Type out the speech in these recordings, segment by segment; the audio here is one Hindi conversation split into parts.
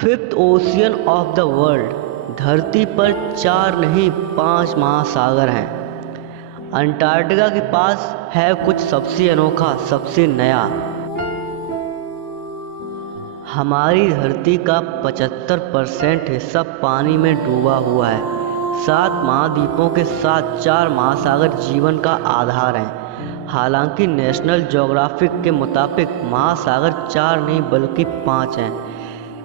Fifth ocean of the world. धरती पर 4 नहीं 5 महासागर हैं। अंटार्कटिका के पास है कुछ सबसे अनोखा, सबसे नया। हमारी धरती का 75% हिस्सा पानी में डूबा हुआ है। 7 महाद्वीपों के साथ 4 महासागर जीवन का आधार हैं। हालांकि नेशनल ज्योग्राफिक के मुताबिक महासागर 4 नहीं बल्कि 5 हैं।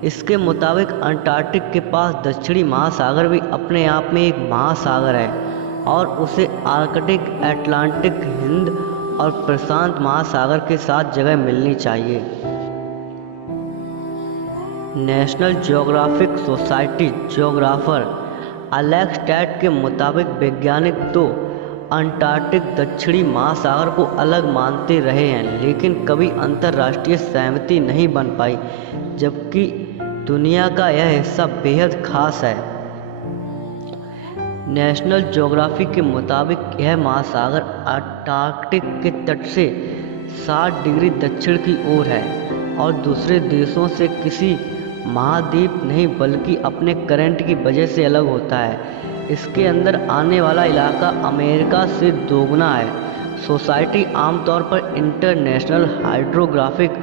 इसके मुताबिक अंटार्कटिक के पास दक्षिणी महासागर भी अपने आप में एक महासागर है और उसे आर्कटिक, अटलांटिक, हिंद और प्रशांत महासागर के साथ जगह मिलनी चाहिए। National Geographic Society geographer Alex Tait के मुताबिक वैज्ञानिक तो अंटार्कटिक दक्षिणी महासागर को अलग मानते रहे हैं, लेकिन कभी अंतर्राष्ट्रीय सहमति नहीं बन पाई, जबकि दुनिया का यह हिस्सा बेहद खास है। नेशनल ज्योग्राफी के मुताबिक यह महासागर अंटार्कटिक के तट से 60 डिग्री दक्षिण की ओर है और दूसरे देशों से किसी महाद्वीप नहीं बल्कि अपने करंट की वजह से अलग होता है। इसके अंदर आने वाला इलाका अमेरिका से दोगुना है। सोसाइटी आमतौर पर इंटरनेशनल हाइड्रोग्राफिक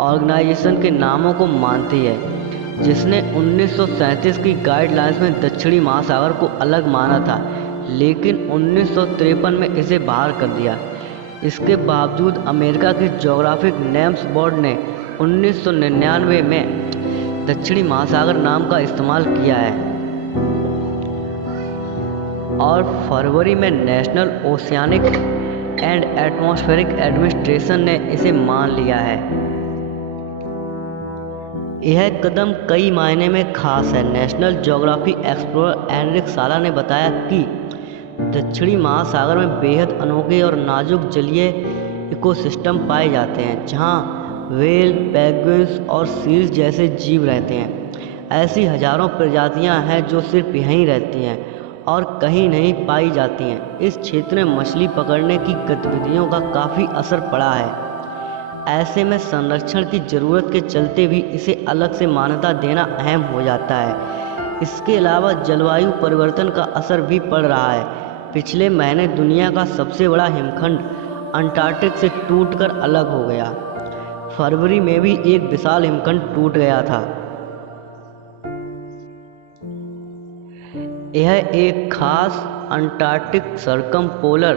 ऑर्गेनाइजेशन के नामों को मानती है, जिसने 1937 की गाइडलाइंस में दक्षिणी महासागर को अलग माना था, लेकिन 1953 में इसे बाहर कर दिया। इसके बावजूद अमेरिका के ज्योग्राफिक नेम्स बोर्ड ने 1999 में दक्षिणी महासागर नाम का इस्तेमाल किया है और फरवरी में national oceanic and atmospheric administration ने इसे मान लिया है। यह कदम कई मायने में खास है। नेशनल ज्योग्राफी एक्सप्लोरर एनरिक साला ने बताया कि दक्षिणी महासागर में बेहद अनोखे और नाजुक जलीय इकोसिस्टम पाए जाते हैं, जहां व्हेल, पेंगुइन्स और सील्स जैसे जीव रहते हैं। ऐसी हजारों प्रजातियां हैं जो सिर्फ यहीं रहती हैं और कहीं नहीं पाई जाती हैं। इस क्षेत्र में मछली पकड़ने की गतिविधियों का काफ़ी असर पड़ा है। ऐसे में संरक्षण की ज़रूरत के चलते भी इसे अलग से मान्यता देना अहम हो जाता है। इसके अलावा जलवायु परिवर्तन का असर भी पड़ रहा है। पिछले महीने दुनिया का सबसे बड़ा हिमखंड अंटार्कटिक से टूटकर अलग हो गया। फरवरी में भी एक विशाल हिमखंड टूट गया था। यह एक खास अंटार्कटिक सरकमपोलर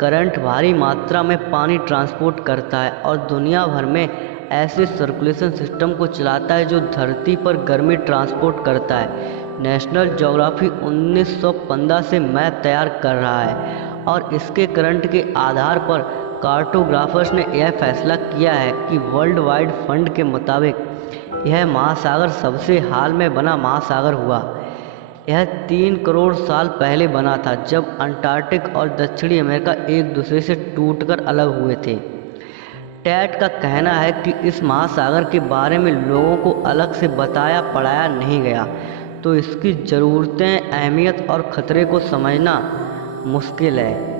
करंट भारी मात्रा में पानी ट्रांसपोर्ट करता है और दुनिया भर में ऐसे सर्कुलेशन सिस्टम को चलाता है जो धरती पर गर्मी ट्रांसपोर्ट करता है। नेशनल ज्योग्राफी 1915 से मैप तैयार कर रहा है और इसके करंट के आधार पर कार्टोग्राफर्स ने यह फैसला किया है कि वर्ल्ड वाइड फंड के मुताबिक यह महासागर सबसे हाल में बना महासागर हुआ। यह 3 करोड़ साल पहले बना था, जब अंटार्कटिक और दक्षिणी अमेरिका एक दूसरे से टूटकर अलग हुए थे। टैट का कहना है कि इस महासागर के बारे में लोगों को अलग से बताया पढ़ाया नहीं गया, तो इसकी ज़रूरतें, अहमियत और खतरे को समझना मुश्किल है।